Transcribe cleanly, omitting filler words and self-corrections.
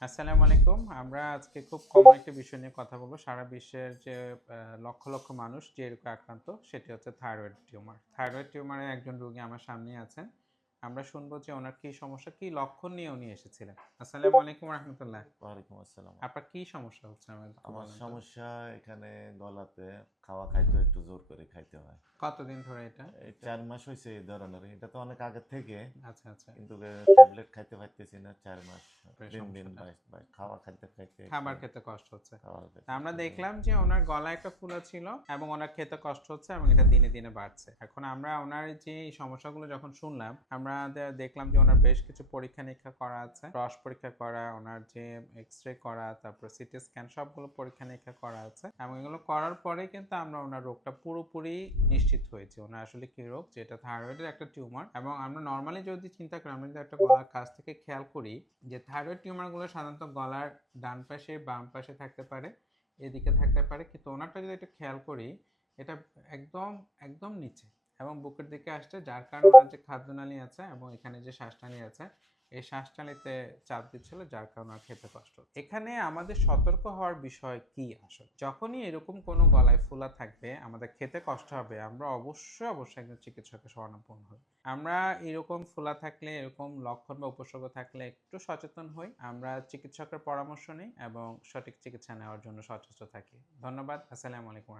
আসসালামু আলাইকুম। আমরা আজকে খুব কমন একটা বিষয় নিয়ে কথা বলব। সারা বিশ্বের যে লক্ষ, লক্ষ মানুষ যে রোগে আক্রান্ত সেটি হচ্ছে থাইরয়েড টিউমার। থাইরয়েড টিউমারের একজন রোগী আমার সামনেই আছেন। আমরা শুনবো যে উনার কি সমস্যা, কি লক্ষণ নিয়ে উনি এসেছিলেন। আসসালামু আলাইকুম রাহমাতুল্লাহ। ওয়ালাইকুম আসসালাম। আপনার কি সমস্যা হচ্ছে আমাদের একটু আমার বলেন তো? সমস্যা এখানে গলাতে খাওয়া খাইতে একটু জোর করে খাইতে হয়। কতদিন ধরে এটা? এই ৪ মাস হইছে এই ধরনের। এটা তো অনেক আগের থেকে, আচ্ছা, আচ্ছা। কিন্তু ট্যাবলেট খাইতে পারতেছি না ৪ মাস। আপনার দিন, দিন সমস্যাটা। খাওয়া খাইতে খাইতে একটু খাবার খেতে কষ্ট হচ্ছে। খাওয়া তা খাইতে আমরা একটু দেখলাম যে উনার গলায় একটা ফোলা ছিল এবং উনার খেতে কষ্ট হচ্ছে এবং এটা দিনে, দিনে বাড়ছে। এখন আমরা উনার যে এই সমস্যাগুলো যখন শুনলাম, আমরা দেখলাম যে উনার বেশ কিছু পরীক্ষা-নিরীক্ষা করা আছে। রস পরীক্ষা করা, উনার যে এক্স-রে করা, তারপর সিটি স্ক্যান সবগুলো পরীক্ষা-নিরীক্ষা করা আছে। এবং এগুলো করার পরেই কিন্তু আমরা উনার রোগটা পুরোপুরি নিশ্চিত হয়েছি। উনার আসলে কি রোগ? যেটা থাইরয়েডের একটা টিউমার এবং আমরা নরমালি যদি চিন্তা করি, আমরা যদি একটা গলার কাছ থেকে খেয়াল করি যে থাইরয়েড টিউমারগুলো সাধারণত গলার ডান পাশে, বাম পাশে থাকতে পারে, এদিকে থাকতে পারে। কিন্তু ওনারটা যদি একটু খেয়াল করি, এটা একদম, একদম নিচে এবং বুকের দিকে আসছে, যার কারণে ওনার যে খাদ্যনালী আছে এবং এখানে যে শ্বাসনালী আছে, এই শ্বাসনালীতে চাপ দিচ্ছিল, যার কারণে আর খেতে কষ্ট হচ্ছে। এখানে আমাদের সতর্ক হওয়ার বিষয় কি আসলে? যখনই এরকম কোনো গলায় ফোলা থাকবে, আমাদের খেতে কষ্ট হবে, আমরা অবশ্যই, অবশ্যই একজন চিকিৎসকের শরণাপন্ন হই। আমরা এরকম ফোলা থাকলে, এরকম লক্ষণ বা উপসর্গ থাকলে একটু সচেতন হই। আমরা চিকিৎসকের পরামর্শ নিই এবং সঠিক চিকিৎসা নেওয়ার জন্য সচেষ্ট থাকি। ধন্যবাদ। আসসালামু আলাইকুম।